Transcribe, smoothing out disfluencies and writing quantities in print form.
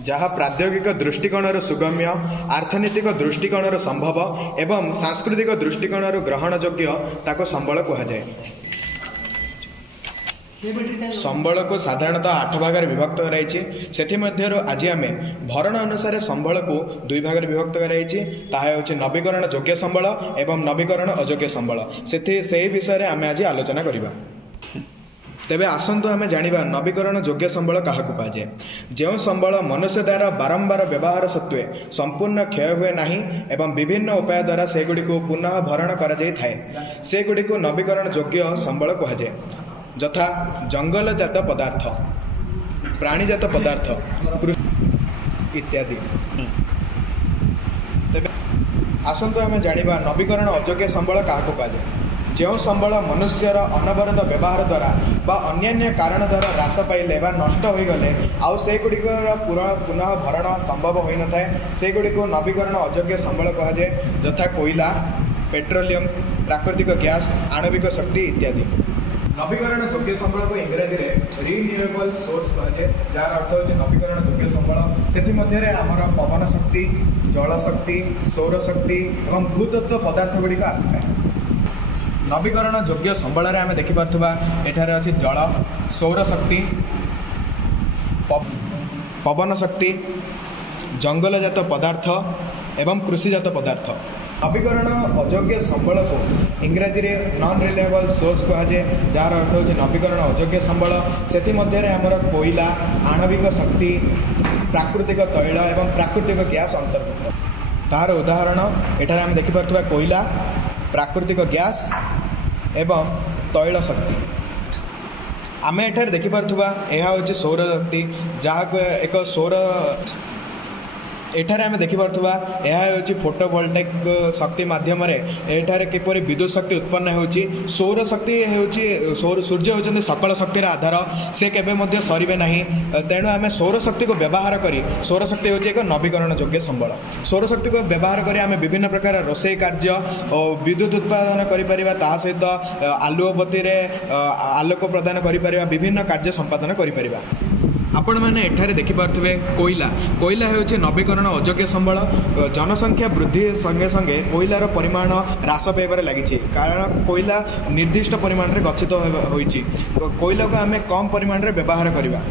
जहाँ प्राद्योगिक दृष्टिकोण सुगम्य, आर्थनैतिक दृष्टिकोण संभव एवं सांस्कृतिक दृष्टिकोण ग्रहण योग्य ताको संबल कहुए। संबल को साधारणतः 8 भाग विभक्त कर आज आम भरण अनुसार संबल को 2 भाग विभक्त कर नवीकरण योग्य संबल एवं नवीकरण अयोग्य संबल से विषय आम आज आलोचना करवा। तेबे आसंतु आमे जानिबा नवीकरण योग्य संबल काहाकु कहुए। जो संबल मनुष्य द्वारा बारंबार व्यवहार सत्वे संपूर्ण क्षय हुए नहीं एवं विभिन्न उपाय द्वारा सेगुड़ी को पुनः भरण कर सेगुड़ी को नवीकरण योग्य संबल कहुए। यथा जंगलजात पदार्थ, प्राणीजात पदार्थ, कृषि इत्यादि। तेबे आसंतु आमे जानिबा नवीकरण अयोग्य संबल काहाकु कहुए। जो संबल मनुष्यर अनवरत व्यवहार द्वारा बा अन्य कारण द्वारा ह्रास पाइले बा नष्ट हो गले आउ सेगुड़िक पुनः भरण संभव हो न थाए सेगुड़ी को नवीकरण अयोग्य संबल कहुए। यथा कोयला, पेट्रोलियम, प्राकृतिक गैस, आणविक शक्ति इत्यादि। नवीकरण योग्य संबल को इंग्राजी में रिन्यूएबल सोर्स कहुए, जार अर्थ होचे नवीकरण योग्य संबल। से आमर पवन शक्ति, जल शक्ति, सौर शक्ति और भूतत्व पदार्थ गुड़िक आसी था। नवीकरण योग्य संबल आम देखिपा एठारे अच्छी जल, सौर शक्ति, पवन शक्ति, जंगलजात पदार्थ एवं कृषिजात पदार्थ। नवीकरण अयोग्य संबल को इंग्राजी में नॉन रिन्यूएबल सोर्स कहुए, जार अर्थ होचे नवीकरण अयोग्य संबल। से आमर कोयला, आणविक शक्ति, प्राकृतिक तैल एवं प्राकृतिक गैस अंतर्भुक्त। तार उदाहरण एठारे आम देखिपा कोयला, प्राकृतिक गैस एवं तैल शक्ति। आम एठार देखिपा यह हूँ सौर शक्ति, जहाँ एक सौर एठार आम देखिपा यह हूँ फोटोवोल्टेक शक्ति माध्यम एठार किपरि विद्युत शक्ति उत्पन्न होची। सौर शक्ति हूँ सूर्य होती सकल शक्तिर आधार, से केवे सरीबे नहीं। तेणु आम सौर शक्ति को व्यवहार करी, सौर शक्ति हूँ एक नवीकरण योग्य संबल। सौर शक्ति को व्यवहार करी आम विभिन्न प्रकार रोषेई कार्य और विद्युत उत्पादन करिपरिबा, ता सहित आलुओ बत्ती आलोक प्रदान करिपरिबा, विभिन्न कार्य संपादन करिपरिबा। आपण मैंने एठारे देखिपे कोयला, कोयला हूँ नवीकरण अयोग्य संबल। जनसंख्या वृद्धि संगे संगे कोयलार परिमाण ह्रास पाइबार लगी, कारण कोयला निर्दिष्ट परिमाण में गच्छित होइछि। कोयला को आम कम परिमाण में व्यवहार करवा।